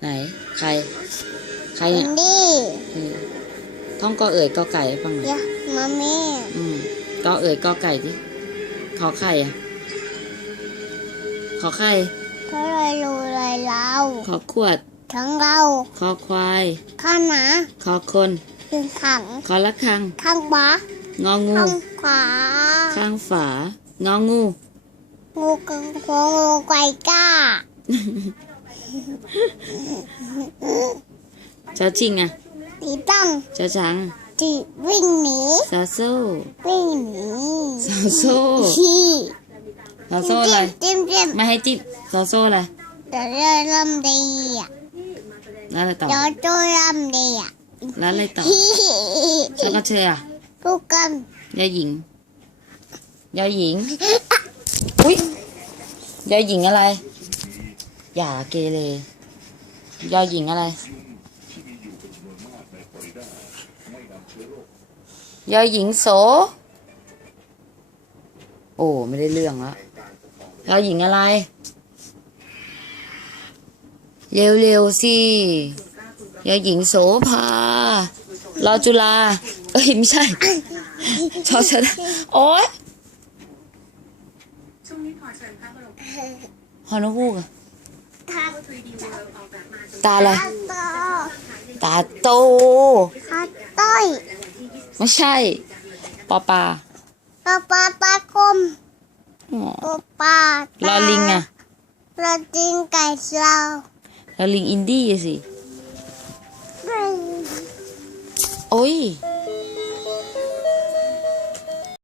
ไหน ใคร ใครอิเนี่ยนดี้เออท่องกอเอ่ยกอไก่ให้ฟังหน่อยเดี๋ยวมาแม่อืมกอเอ่ยกอไก่ดิขอไข่อะขอไข่เท่าไรรู้ไรเราขอขวด ทั้งเราขอควาย ข้างหนาขอคนถึงขังขอละคัง ข้างขวางองู ข้างขวาข้างฝา งองู งูกังโงงูไก่ก้า เจ้าจริงอะตีตั้งเจ้าจังตีวิ่งหนีซาโซ่วิ่งหนีซาโซ่ขี้ซาโซ่อะไรจิ้มจิ้มไม่ให้จิบซาโซ่อะไรเดี๋ยวเริ่มดีอะแล้วอะไรต่อเดี๋ยวจะเริ่มดีอะแล้วอะไรต่อฮิแล้วก็เชยอะทุกกันยายหญิงยายหญิงอุ้ยยายหญิงอะไร อย่าเกเรยายหญิงอะไรยายหญิงโส โอ้ ไม่ได้เรื่องละยายหญิงอะไร เร็วๆสิยายหญิงโสภารอจุฬาเอ้ยไม่ใช่ชอชนะโอ๊ยช่วงนี้ขอเชิญพระบรมฮอนกฮูกอะ ตาทรีดีเวิร์ออกแบบมาตาอะไรตาโตตาโตตาต้อยไม่ใช่ปอปลาตาปลาตากลมอ๋อตัวปลาลอลิงอะลอลิงไก่เราแล้วลิงอินดี้อะสิโอ้ยล